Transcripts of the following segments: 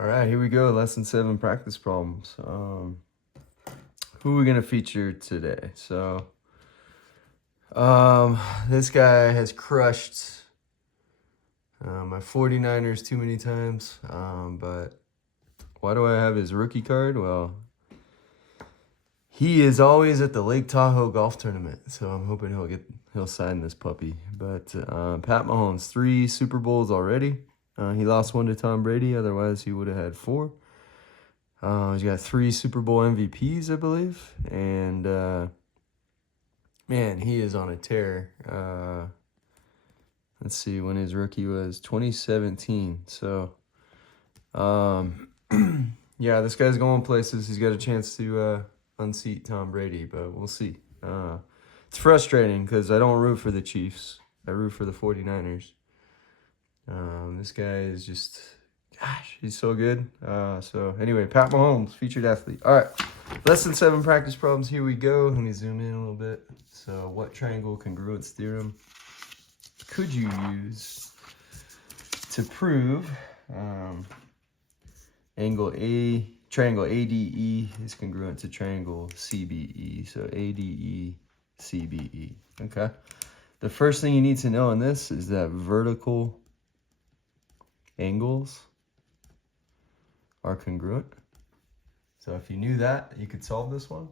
All right, here we go. Lesson 7 practice problems. Who are we gonna feature today? So, this guy has crushed my 49ers too many times. But why do I have his rookie card? Well, he is always at the Lake Tahoe golf tournament, so I'm hoping he'll sign this puppy. But Pat Mahomes, 3 Super Bowls already. He lost 1 to Tom Brady. Otherwise, he would have had 4. He's got 3 Super Bowl MVPs, I believe, and man, he is on a tear. Let's see when his rookie was 2017. So, yeah, this guy's going places. He's got a chance to unseat Tom Brady, but we'll see. It's frustrating because I don't root for the Chiefs. I root for the 49ers. This guy is just, gosh, he's so good. So anyway, Pat Mahomes, featured athlete. All right, lesson 7 practice problems. Here we go. Let me zoom in a little bit. So what triangle congruence theorem could you use to prove triangle ADE is congruent to triangle CBE? So ADE, CBE. Okay. The first thing you need to know in this is that vertical angles are congruent. So if you knew that, you could solve this one.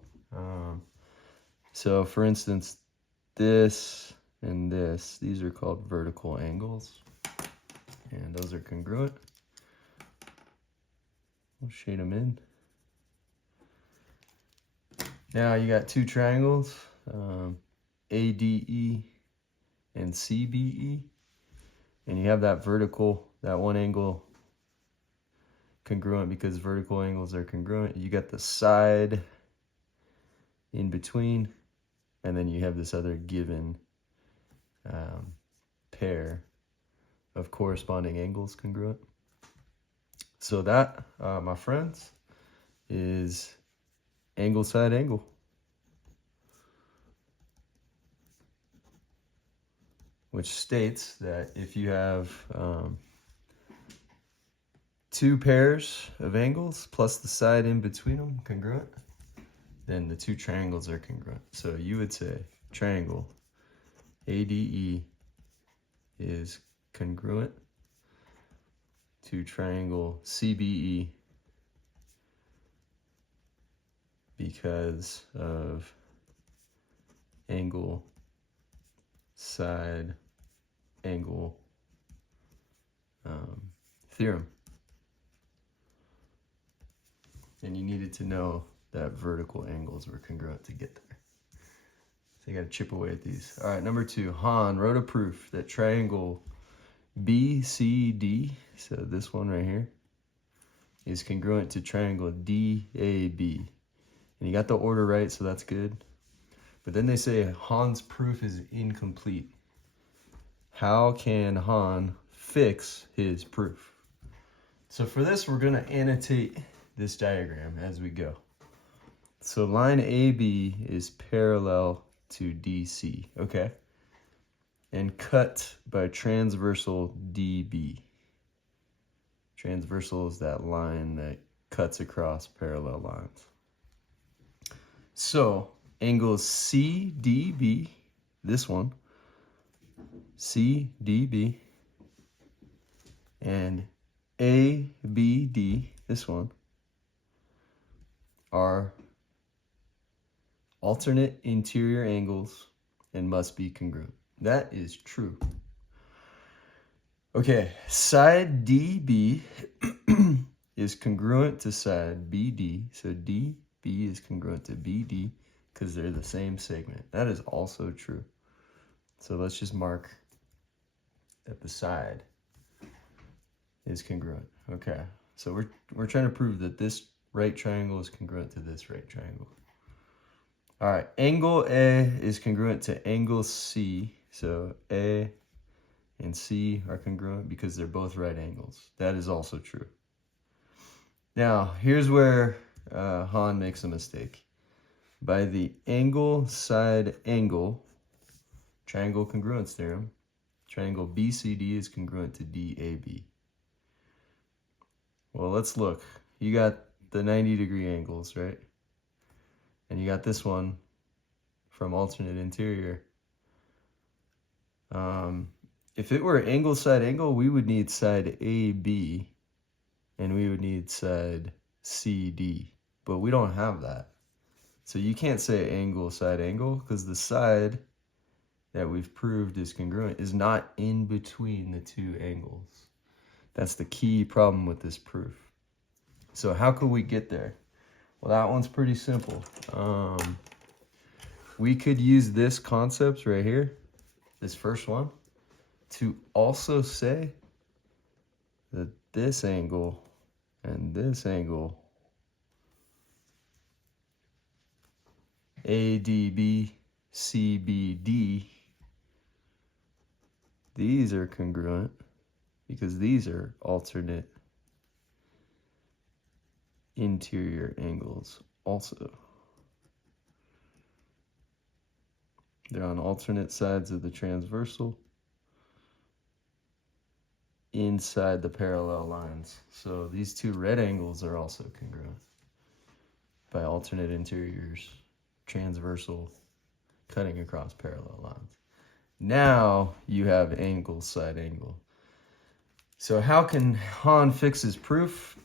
So for instance, this and this, these are called vertical angles, and those are congruent. We'll shade them in. Now you got 2 triangles, ADE and CBE, and you have that one angle congruent because vertical angles are congruent. You got the side in between, and then you have this other given pair of corresponding angles congruent. So that, my friends, is angle side angle. Which states that if you have 2 pairs of angles plus the side in between them congruent, then the 2 triangles are congruent. So you would say triangle ADE is congruent to triangle CBE because of angle side angle theorem. And you needed to know that vertical angles were congruent to get there. So you got to chip away at these. All right, number 2, Hahn wrote a proof that triangle BCD, so this one right here, is congruent to triangle DAB. And you got the order right, so that's good. But then they say Hahn's proof is incomplete. How can Hahn fix his proof? So for this, we're going to annotate this diagram as we go. So line AB is parallel to DC, okay? And cut by transversal DB. Transversal is that line that cuts across parallel lines. So angles CDB, this one, CDB, and ABD, this one, are alternate interior angles and must be congruent. That is true. Okay, side DB is congruent to side BD, so DB is congruent to BD because they're the same segment. That is also true. So let's just mark that the side is congruent. Okay, so we're trying to prove that this right triangle is congruent to this right triangle. All right, angle A is congruent to angle C. So A and C are congruent because they're both right angles. That is also true. Now, here's where Hahn makes a mistake. By the angle side angle triangle congruence theorem, triangle BCD is congruent to DAB. Well, let's look. You got the 90-degree angles, right? And you got this one from alternate interior. If it were angle side angle, we would need side AB and we would need side CD, but we don't have that. So you can't say angle side angle because the side that we've proved is congruent is not in between the two angles. That's the key problem with this proof. So how could we get there? Well, that one's pretty simple. We could use this concept right here, this first one, to also say that this angle and this angle, ADB, CBD, these are congruent because these are alternate interior angles also. They're on alternate sides of the transversal inside the parallel lines. So these two red angles are also congruent by alternate interiors, transversal, cutting across parallel lines. Now you have angle side angle. So how can Hahn fix his proof?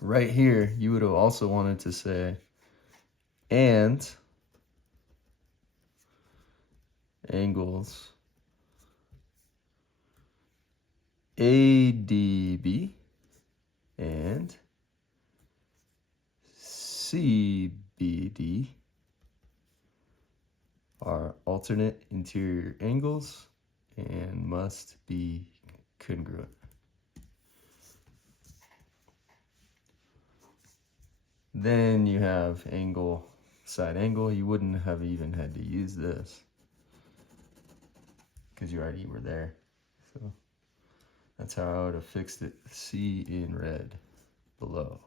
Right here, you would have also wanted to say, and angles ADB and CBD are alternate interior angles and must be congruent. Then you have angle side angle. You wouldn't have even had to use this because you already were there. So that's how I would have fixed it. C in red below.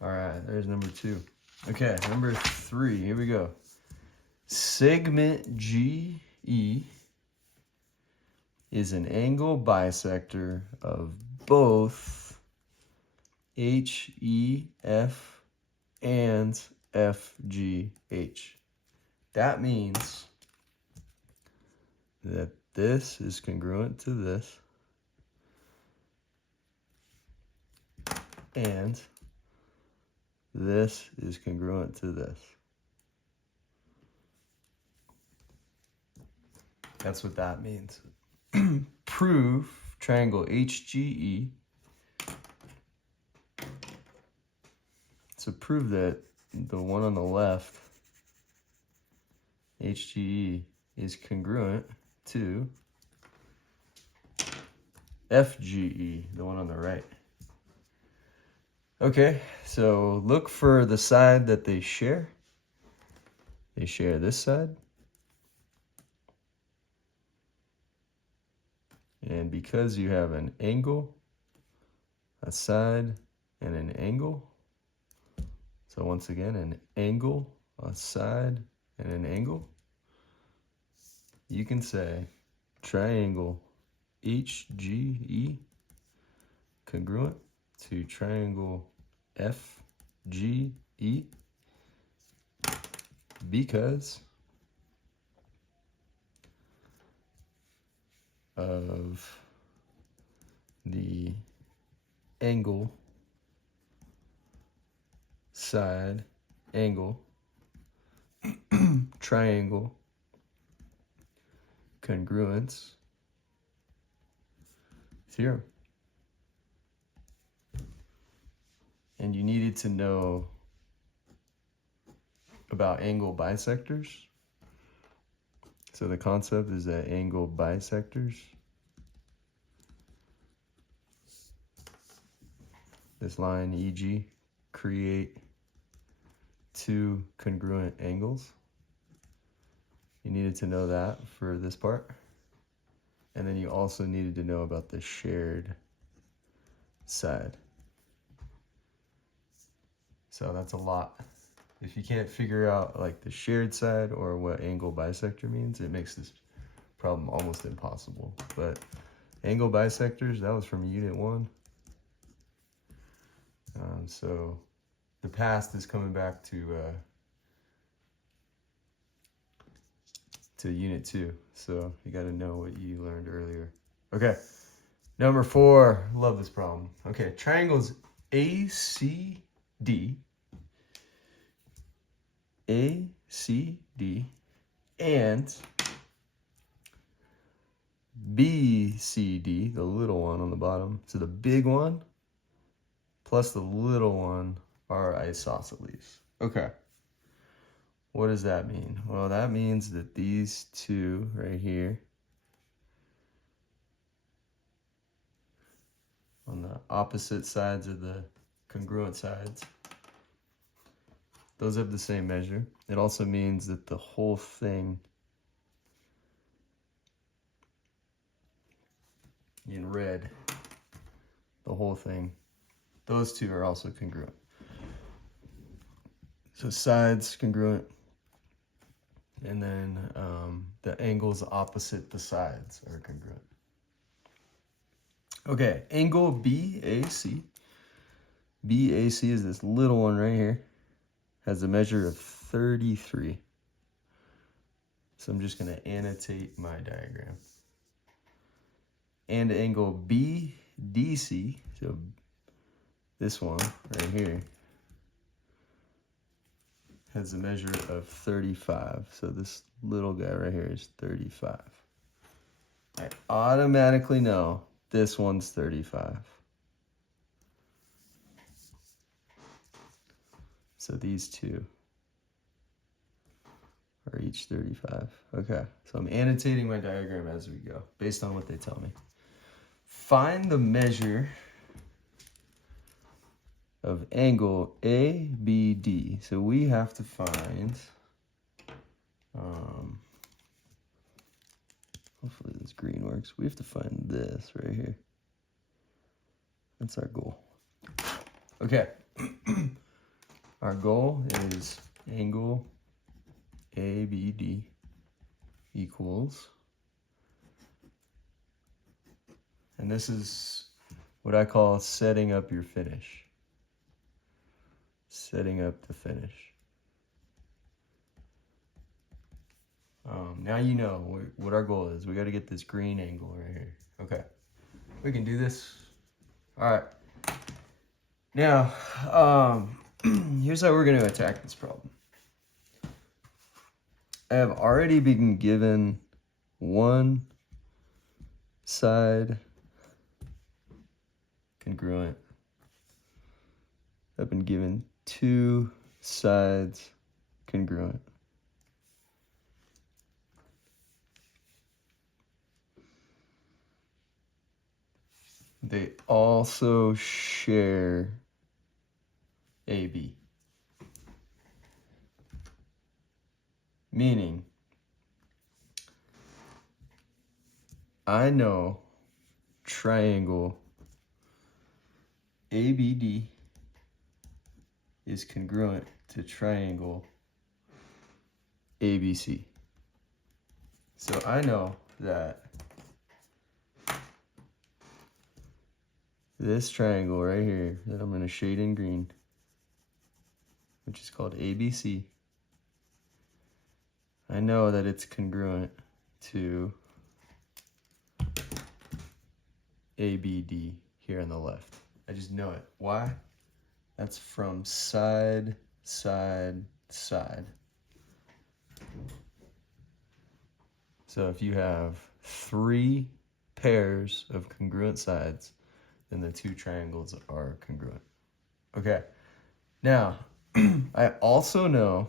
All right, there's number 2. Okay, number 3, here we go. Segment GE is an angle bisector of both HEF and FGH. That means that this is congruent to this and this is congruent to this. That's what that means. Prove triangle HGE. So prove that the one on the left, HGE, is congruent to FGE, the one on the right. Okay, so look for the side that they share. They share this side. And because you have an angle, a side, and an angle, so once again, an angle, a side, and an angle, you can say triangle HGE congruent to triangle FGE because of the angle, side, angle, triangle, congruence theorem. And you needed to know about angle bisectors. So the concept is that angle bisectors, this line EG, create two congruent angles. You needed to know that for this part. And then you also needed to know about the shared side. So that's a lot. If you can't figure out like the shared side or what angle bisector means, it makes this problem almost impossible. But angle bisectors, that was from Unit 1. So the past is coming back to Unit 2. So you got to know what you learned earlier. Okay, number 4. Love this problem. Okay, triangles ACD, ACD, and BCD, the little one on the bottom. So the big one plus the little one are isosceles. Okay. What does that mean? Well, that means that these two right here on the opposite sides of the congruent sides, those have the same measure. It also means that the whole thing in red, the whole thing, those two are also congruent. So sides congruent, and then the angles opposite the sides are congruent. Okay, angle BAC. BAC is this little one right here. Has a measure of 33. So I'm just going to annotate my diagram. And angle BDC, so this one right here, has a measure of 35. So this little guy right here is 35. I automatically know this one's 35. So these two are each 35. Okay, so I'm annotating my diagram as we go, based on what they tell me. Find the measure of angle ABD. So we have to find, hopefully this green works. We have to find this right here. That's our goal. Okay. Our goal is angle ABD equals, and this is what I call setting up your finish. Setting up the finish. Now you know what our goal is. We got to get this green angle right here. Okay, we can do this. All right. Now, here's how we're going to attack this problem. I have already been given one side congruent. I've been given two sides congruent. They also share AB. Meaning, I know triangle ABD is congruent to triangle ABC. So I know that this triangle right here that I'm going to shade in green, which is called ABC, I know that it's congruent to ABD here on the left. I just know it. Why? That's from side, side, side. So if you have 3 pairs of congruent sides, then the 2 triangles are congruent. Okay, now I also know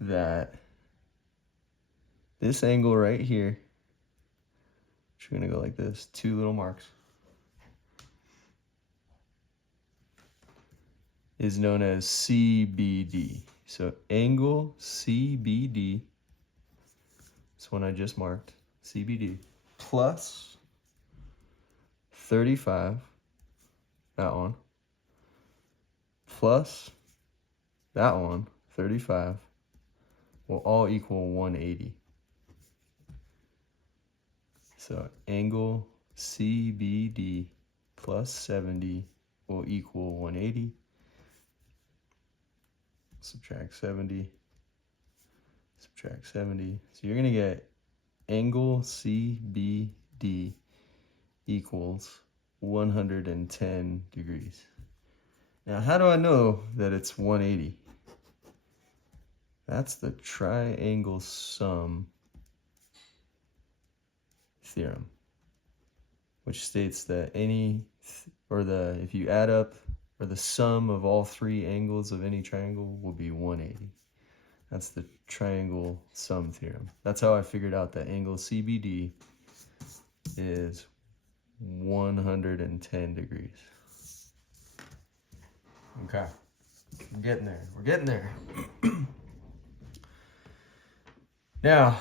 that this angle right here, which we're gonna go like this, 2 little marks, is known as CBD. So angle CBD, this one I just marked, CBD, plus 35, that one, plus that one, 35, will all equal 180. So angle CBD plus 70 will equal 180. Subtract 70. Subtract 70. So you're going to get angle CBD equals 110 degrees. Now, how do I know that it's 180? That's the triangle sum theorem, which states that if you add up, or the sum of all three angles of any triangle will be 180. That's the triangle sum theorem. That's how I figured out that angle CBD is 110 degrees. Okay, we're getting there. We're getting there. Now,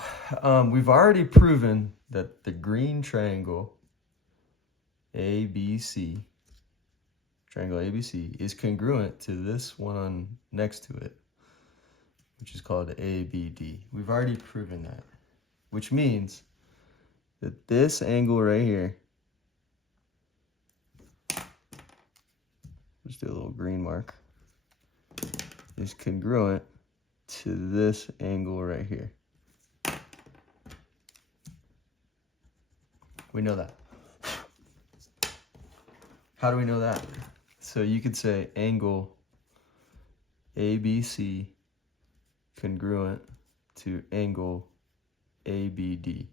we've already proven that the green triangle ABC, triangle ABC, is congruent to this one on next to it, which is called ABD. We've already proven that, which means that this angle right here, just do a little green mark, is congruent to this angle right here. We know that. How do we know that? So you could say angle ABC congruent to angle ABD.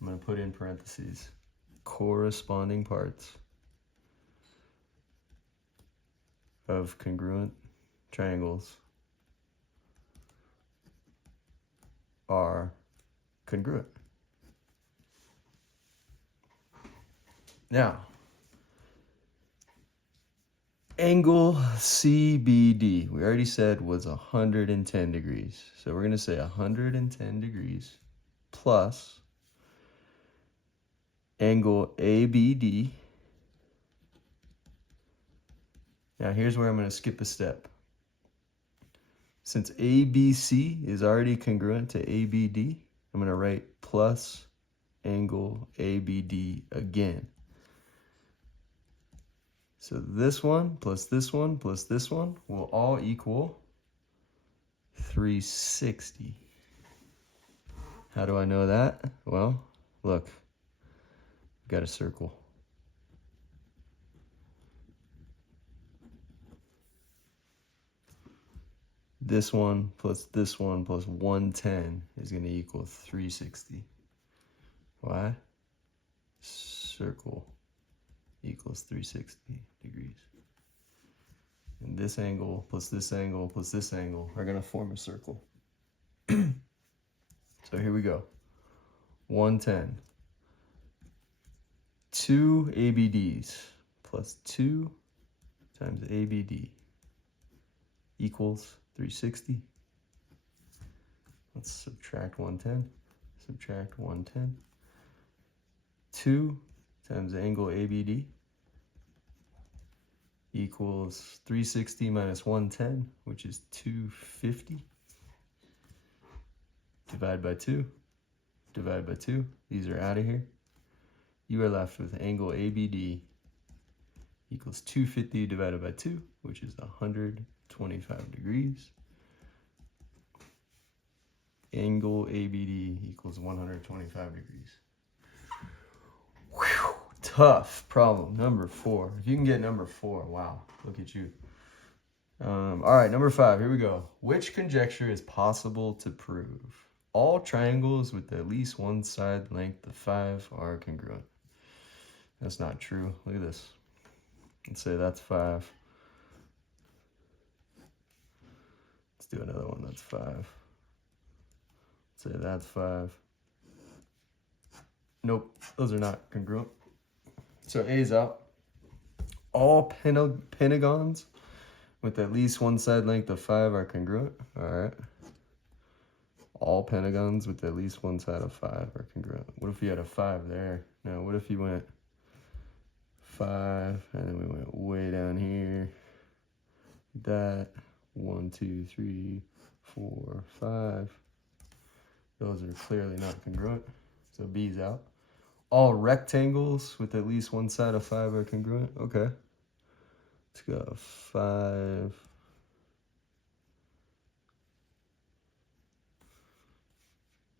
I'm going to put in parentheses, corresponding parts of congruent triangles are congruent. Now, angle CBD, we already said was 110 degrees. So we're going to say 110 degrees plus angle ABD. Now here's where I'm going to skip a step. Since ABC is already congruent to ABD, I'm going to write plus angle ABD again. So this one plus this one plus this one will all equal 360. How do I know that? Well, look, I've got a circle. This one plus 110 is going to equal 360. Why? Circle equals 360 degrees. And this angle plus this angle plus this angle are going to form a circle. So here we go. 110. 2 ABDs plus 2 times ABD equals 360. Let's subtract 110. Subtract 110. 2 times angle ABD equals 360 minus 110, which is 250. Divide by 2. Divide by 2. These are out of here. You are left with angle ABD equals 250 divided by 2, which is 125 degrees. Angle ABD equals 125 degrees. Whew, tough problem. Number 4. If you can get number 4, wow, look at you. All right, number 5, here we go. Which conjecture is possible to prove? All triangles with at least one side length of 5 are congruent. That's not true. Look at this. Let's say that's 5. Let's do another one that's 5. Let's say that's 5. Nope, those are not congruent. So A's out. All pentagons with at least one side length of 5 are congruent. All right. All pentagons with at least one side of 5 are congruent. What if you had a 5 there? Now, what if you went 5 and then we went way down here? That 1, 2, 3, 4, 5. Those are clearly not congruent. So B's out. All rectangles with at least one side of 5 are congruent. Okay. Let's go 5.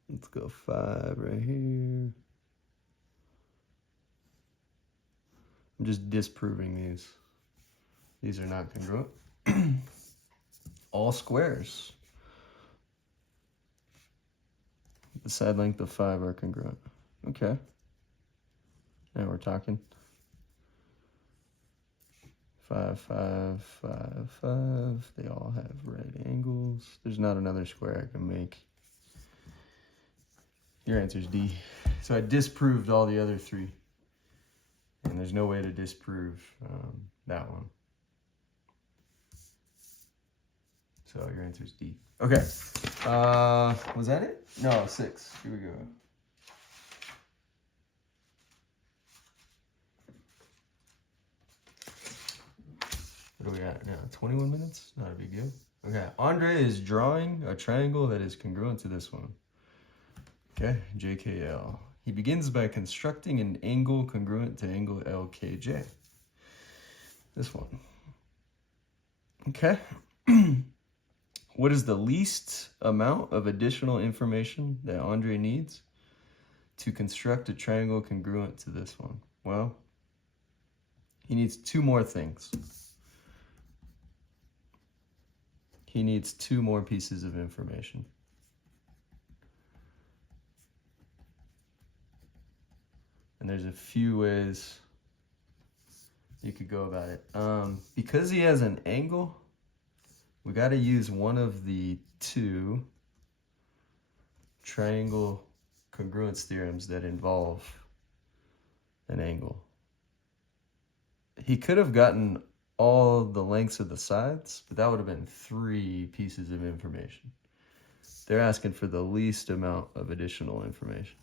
Let's go 5 right here. I'm just disproving these. These are not congruent. All squares. The side length of 5 are congruent. Okay. Now we're talking. 5, 5, 5, 5. They all have right angles. There's not another square I can make. Your answer is D. So I disproved all the other 3. And there's no way to disprove that one. So your answer is D. Okay. Was that it? No, 6. Here we go. What do we got now? 21 minutes? Not a big deal. Okay. Andre is drawing a triangle that is congruent to this one. Okay. JKL. He begins by constructing an angle congruent to angle LKJ. This one. Okay. What is the least amount of additional information that Andre needs to construct a triangle congruent to this one? Well, he needs 2 more things. He needs 2 more pieces of information. And there's a few ways you could go about it. Because he has an angle, we got to use one of the 2 triangle congruence theorems that involve an angle. He could have gotten all the lengths of the sides, but that would have been 3 pieces of information. They're asking for the least amount of additional information.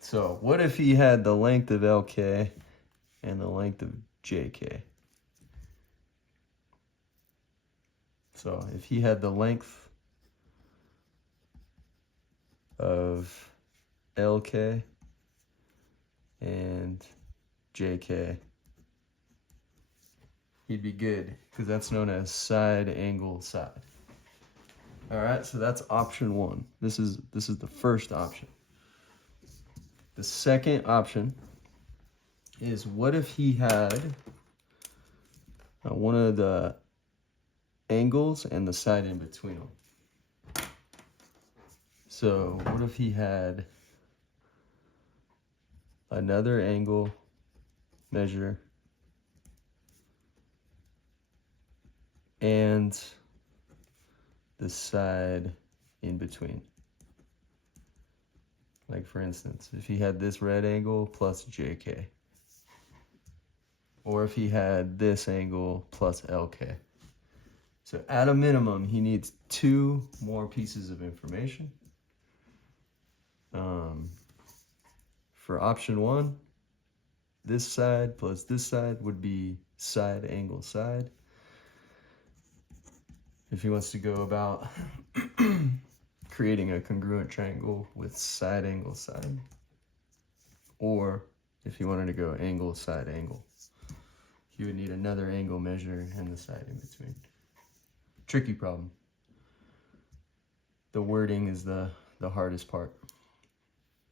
So what if he had the length of LK and the length of JK? So if he had the length of LK and JK, he'd be good, because that's known as side angle side. All right, so that's option 1. This is the first option. The second option is, what if he had one of the angles and the side in between them? So what if he had another angle measure and the side in between? Like, for instance, if he had this red angle plus JK, or if he had this angle plus LK. So at a minimum, he needs 2 more pieces of information. For option 1, this side plus this side would be side angle side. If he wants to go about creating a congruent triangle with side angle side, or if you wanted to go angle side angle, you would need another angle measure and the side in between. Tricky problem. The wording is the hardest part.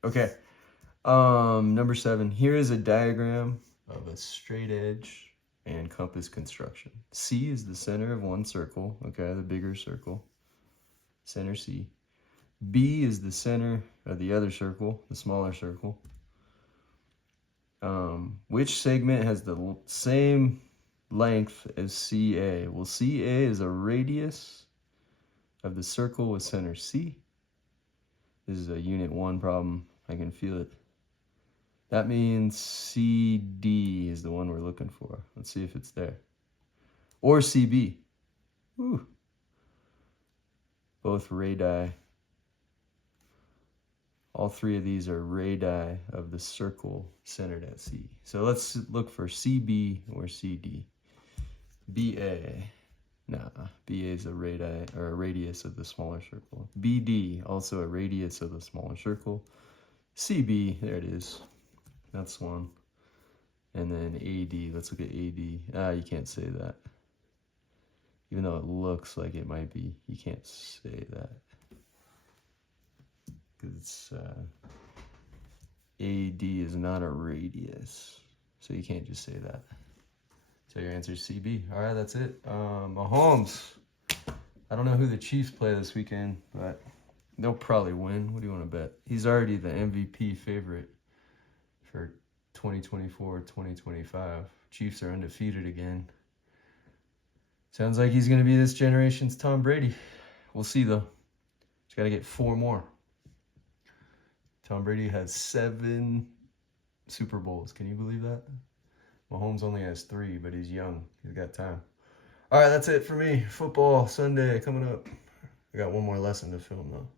Okay. Number 7. Here is a diagram of a straight edge and compass construction. C is the center of one circle. Okay, the bigger circle. Center C. B is the center of the other circle, the smaller circle. Which segment has the same length as CA? Well, CA is a radius of the circle with center C. This is a unit 1 problem. I can feel it. That means CD is the one we're looking for. Let's see if it's there. Or CB. Woo. Both radii. All 3 of these are radii of the circle centered at C. So let's look for CB or CD. BA. Nah, BA is a radii or a radius of the smaller circle. BD, also a radius of the smaller circle. CB, there it is. That's one. And then AD, let's look at AD. You can't say that. Even though it looks like it might be, you can't say that. Because it's, AD is not a radius. So you can't just say that. So your answer is CB. All right, that's it. Mahomes. I don't know who the Chiefs play this weekend, but they'll probably win. What do you want to bet? He's already the MVP favorite for 2024, 2025. Chiefs are undefeated again. Sounds like he's going to be this generation's Tom Brady. We'll see, though. He's got to get 4 more. Tom Brady has 7 Super Bowls. Can you believe that? Mahomes only has 3, but he's young. He's got time. All right, that's it for me. Football Sunday coming up. I got one more lesson to film, though.